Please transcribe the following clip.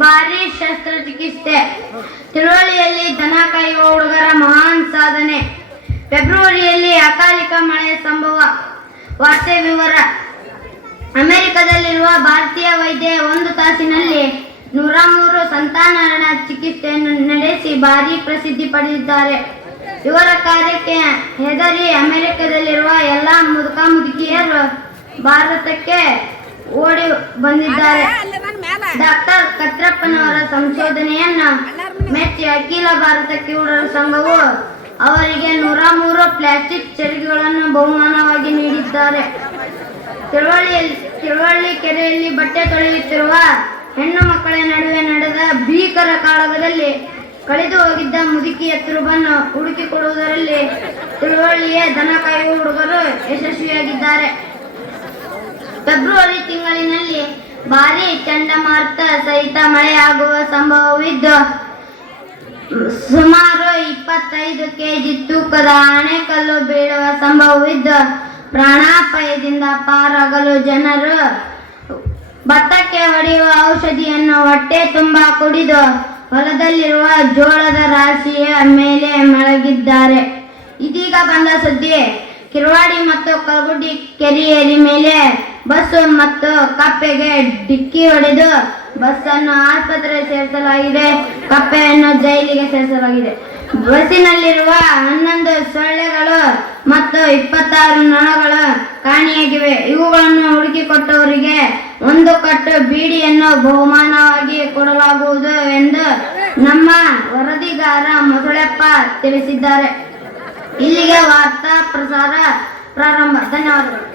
ಭಾರಿ ಶಸ್ತ್ರಚಿಕಿತ್ಸೆ. ತಿಳುವಳಿಯಲ್ಲಿ ದನ ಕಾಯುವ ಹುಡುಗರ ಮಹಾನ್ ಸಾಧನೆ. ಫೆಬ್ರವರಿಯಲ್ಲಿ ಅಕಾಲಿಕ ಮಳೆ ಸಂಭವ. ವಾರ್ತೆ ವಿವರ. ಅಮೆರಿಕದಲ್ಲಿರುವ ಭಾರತೀಯ ವೈದ್ಯ 1 ತಾಸಿನಲ್ಲಿ 103 ಸಂತಾನಹರಣ ಚಿಕಿತ್ಸೆಯನ್ನು ನಡೆಸಿ ಭಾರಿ ಪ್ರಸಿದ್ಧಿ ಪಡೆದಿದ್ದಾರೆ. ಇವರ ಕಾರ್ಯಕ್ಕೆ ಹೆದರಿ ಅಮೆರಿಕದಲ್ಲಿರುವ ಎಲ್ಲ ಮುದುಕಿಯರು ಭಾರತಕ್ಕೆ ಓಡಿ ಬಂದಿದ್ದಾರೆ. ಡಾಕ್ಟರ್ ಕತ್ರಪ್ಪನವರ ಸಂಶೋಧನೆಯನ್ನು ಮೆಚ್ಚಿ ಅಖಿಲ ಭಾರತ ಕಿವುಡರ ಸಂಘವು ಅವರಿಗೆ 103 ಪ್ಲಾಸ್ಟಿಕ್ ಚರಗಿಗಳನ್ನು ಬಹುಮಾನವಾಗಿ ನೀಡಿದ್ದಾರೆ. ತಿಳುವಳ್ಳಿ ಕೆರೆಯಲ್ಲಿ ಬಟ್ಟೆ ತೊಳೆಯುತ್ತಿರುವ ಹೆಣ್ಣು ಮಕ್ಕಳ ನಡುವೆ ನಡೆದ ಭೀಕರ ಕಾಳಗದಲ್ಲಿ ಕಳೆದು ಹೋಗಿದ್ದ ಮುದುಕಿಯ ತುರುಬನ್ನು ಹುಡುಕಿಕೊಡುವುದರಲ್ಲಿ ತಿಳುವಳ್ಳಿಯ ದನ ಕಾಯುವ ಹುಡುಗರು ಯಶಸ್ವಿಯಾಗಿದ್ದಾರೆ. ಫೆಬ್ರವರಿ ತಿಂಗಳಿನಲ್ಲಿ ಭಾರೀ ಚಂಡಮಾರುತ ಸಹಿತ ಮಳೆಯಾಗುವ ಸಂಭವವಿದ್ದು ಸುಮಾರು 25 ಕೆಜಿ ತೂಕದ ಆಣೆಕಲ್ಲು ಬೀಳುವ ಸಂಭವವಿದ್ದು ಪ್ರಾಣಾಪಾಯದಿಂದ ಪಾರಾಗಲು ಜನರು ಭತ್ತಕ್ಕೆ ಹೊಡೆಯುವ ಔಷಧಿಯನ್ನು ಹೊಟ್ಟೆ ತುಂಬ ಕುಡಿದು ಹೊಲದಲ್ಲಿರುವ ಜೋಳದ ರಾಶಿಯ ಮೇಲೆ ಮಲಗಿದ್ದಾರೆ. ಇದೀಗ ಬಂದ ಸುದ್ದಿ. ಕಿರವಾಡಿ ಮತ್ತು ಕಲಗುಡ್ಡಿ ಕೆರೆಯೇರಿ ಮೇಲೆ ಬಸ್ಸು ಮತ್ತು ಕಪ್ಪೆಗೆ ಡಿಕ್ಕಿ ಹೊಡೆದು ಬಸ್ಸನ್ನು ಆಸ್ಪತ್ರೆಗೆ ಸೇರಿಸಲಾಗಿದೆ. ಕಪ್ಪೆಯನ್ನು ಜೈಲಿಗೆ ಸೇರಿಸಲಾಗಿದೆ. ಬಸ್ಸಿನಲ್ಲಿರುವ 11 ಸೊಳ್ಳೆಗಳು ಮತ್ತು 26 ನೊಣಗಳು ಕಾಣೆಯಾಗಿವೆ. ಇವುಗಳನ್ನು ಹುಡುಕಿಕೊಟ್ಟವರಿಗೆ 1 ಕಟ್ಟು ಬೀಡಿಯನ್ನು ಬಹುಮಾನವಾಗಿ ಕೊಡಲಾಗುವುದು ಎಂದು ನಮ್ಮ ವರದಿಗಾರ ಮೊಸಳೆಪ್ಪ ತಿಳಿಸಿದ್ದಾರೆ. ಇಲ್ಲಿಗೆ ವಾರ್ತಾ ಪ್ರಸಾರ ಪ್ರಾರಂಭ. ಧನ್ಯವಾದಗಳು.